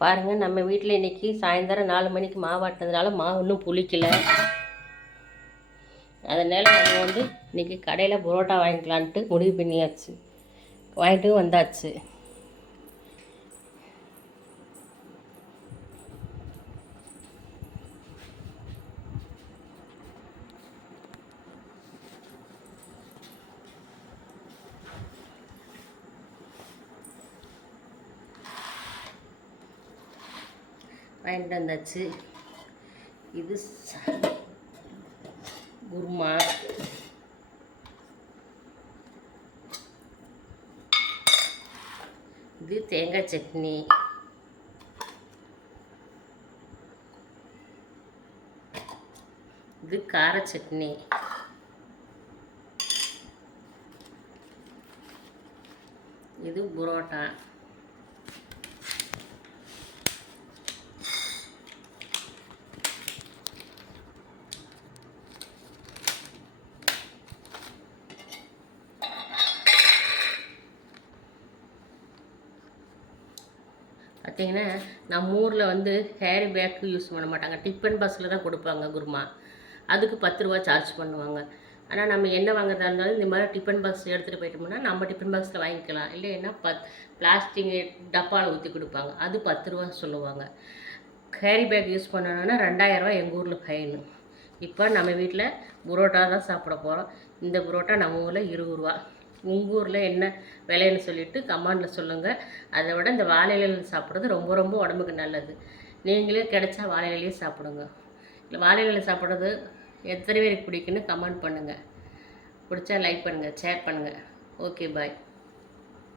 பாருங்கள், நம்ம வீட்டில் இன்றைக்கி சாயந்தரம் 4 மணிக்கு மாவாட்டினதுனால மாவு இன்னும் புளிக்கலை. அதனால் நம்ம இன்றைக்கி கடையில் புரோட்டா வாங்கிக்கலான்ட்டு முடிவு பண்ணியாச்சு. வாங்கிட்டு வந்தாச்சு. வாங்கிட்டு வந்தாச்சு. இது குருமா, இது தேங்காய் சட்னி, இது கார சட்னி, இது புரோட்டா. பார்த்திங்கன்னா நம்ம ஊரில் கேரி பேக்கு யூஸ் பண்ண மாட்டாங்க. டிஃபன் பாக்ஸில் தான் கொடுப்பாங்க குருமா. அதுக்கு 10 ரூபா சார்ஜ் பண்ணுவாங்க. ஆனால் நம்ம என்ன வாங்குறதா இருந்தாலும் இந்த மாதிரி டிஃபன் பாக்ஸ் எடுத்துகிட்டு போயிட்டோம்னா நம்ம டிஃபன் பாக்ஸில் வாங்கிக்கலாம். இல்லைன்னா பிளாஸ்டிக் டப்பாவில் ஊற்றி கொடுப்பாங்க. அது 10 ரூபா சொல்லுவாங்க. கேரி பேக் யூஸ் பண்ணணுன்னா 2000 ரூபா எங்கள் ஊரில் ஃபைனு. இப்போ நம்ம வீட்டில் புரோட்டா தான் சாப்பிட போகிறோம். இந்த புரோட்டா நம்ம ஊரில் 20 ரூபா. உங்கள் ஊரில் என்ன விலைன்னு சொல்லிவிட்டு கமெண்டில் சொல்லுங்கள். அதை விட இந்த வாழை இலையில் சாப்பிட்றது ரொம்ப ரொம்ப உடம்புக்கு நல்லது. நீங்களே கிடைச்சா வாழை இலையே சாப்பிடுங்க. இல்லை வாழை இலையில் சாப்பிட்றது எத்தனை பேருக்கு பிடிக்குன்னு கமெண்ட் பண்ணுங்கள். பிடிச்சா லைக் பண்ணுங்கள், ஷேர் பண்ணுங்கள். ஓகே, பாய்.